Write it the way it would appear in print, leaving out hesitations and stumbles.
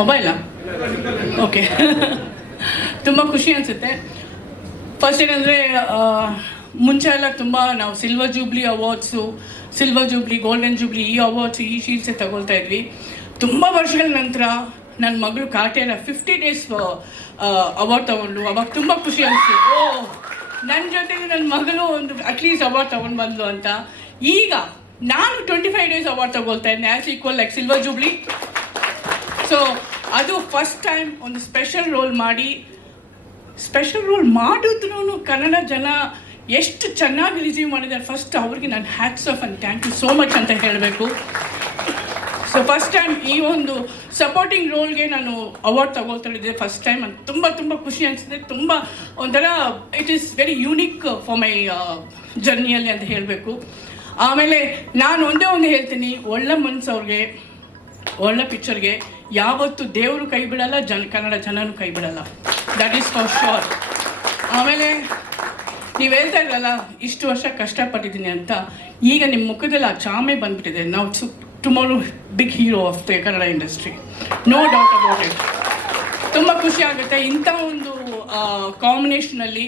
ಮೊಬೈಲಾ? Okay. ತುಂಬ ಖುಷಿ ಅನಿಸುತ್ತೆ. ಫಸ್ಟ್ ಏನಂದರೆ ಮುಂಚೆ ಎಲ್ಲ ತುಂಬ ನಾವು silver jubilee awards, silver jubilee, golden jubilee, ಈ ಅವಾರ್ಡ್ಸು, ಈ ಶೀಲ್ಡ್ಸೇ ತಗೊಳ್ತಾ ಇದ್ವಿ. ತುಂಬ ವರ್ಷಗಳ ನಂತರ ನನ್ನ ಮಗಳು ಕಾಟೇರ 50 days ಅವಾರ್ಡ್ ತೊಗೊಂಡು, ಅವಾಗ ತುಂಬ ಖುಷಿ ಅನಿಸ್ತು. ನನ್ನ ಜೊತೆಗೆ ನನ್ನ ಮಗಳು ಒಂದು ಅಟ್ಲೀಸ್ಟ್ ಅವಾರ್ಡ್ ತೊಗೊಂಡು ಬಂದ್ಲು ಅಂತ. ಈಗ ನಾನು 25 days ಅವಾರ್ಡ್ ತೊಗೊಳ್ತಾ ಇದ್ದೆ as equal like silver jubilee. So ಅದು ಫಸ್ಟ್ ಟೈಮ್ ಒಂದು ಸ್ಪೆಷಲ್ ರೋಲ್ ಮಾಡಿದ್ರೂ ಕನ್ನಡ ಜನ ಎಷ್ಟು ಚೆನ್ನಾಗಿ ರಿಸೀವ್ ಮಾಡಿದ್ದಾರೆ. ಫಸ್ಟ್ ಅವ್ರಿಗೆ ನಾನು hats off and thank you so much ಅಂತ ಹೇಳಬೇಕು. ಸೊ ಫಸ್ಟ್ ಟೈಮ್ ಈ ಒಂದು ಸಪೋರ್ಟಿಂಗ್ ರೋಲ್ಗೆ ನಾನು ಅವಾರ್ಡ್ ತಗೊಳ್ತಾ ಇದ್ದೆ ಫಸ್ಟ್ ಟೈಮ್. ಅಂತ ತುಂಬ ಖುಷಿ ಅನಿಸಿದೆ. ತುಂಬ ಒಂಥರ it is very unique for my ಜರ್ನಿಯಲ್ಲಿ ಅಂತ ಹೇಳಬೇಕು. ಆಮೇಲೆ ನಾನು ಒಂದೇ ಹೇಳ್ತೀನಿ, ಒಳ್ಳೆ ಮನಸ್ಸವ್ರಿಗೆ, ಒಳ್ಳೆ ಪಿಕ್ಚರ್ಗೆ ಯಾವತ್ತು ದೇವರು ಕೈ ಬಿಡಲ್ಲ, ಕನ್ನಡ ಜನನೂ ಕೈ ಬಿಡಲ್ಲ. That is for sure. ಆಮೇಲೆ ನೀವು ಹೇಳ್ತಾ ಇರಲ್ಲ ಇಷ್ಟು ವರ್ಷ ಕಷ್ಟಪಟ್ಟಿದ್ದೀನಿ ಅಂತ, ಈಗ ನಿಮ್ಮ ಮುಖದಲ್ಲಿ ಆ ಚಾಮೆ ಬಂದುಬಿಟ್ಟಿದೆ. ನಾವು tomorrow big hero of the Kannada industry, no doubt about it. ತುಂಬ ಖುಷಿ ಆಗುತ್ತೆ ಇಂಥ ಒಂದು ಕಾಂಬಿನೇಷನಲ್ಲಿ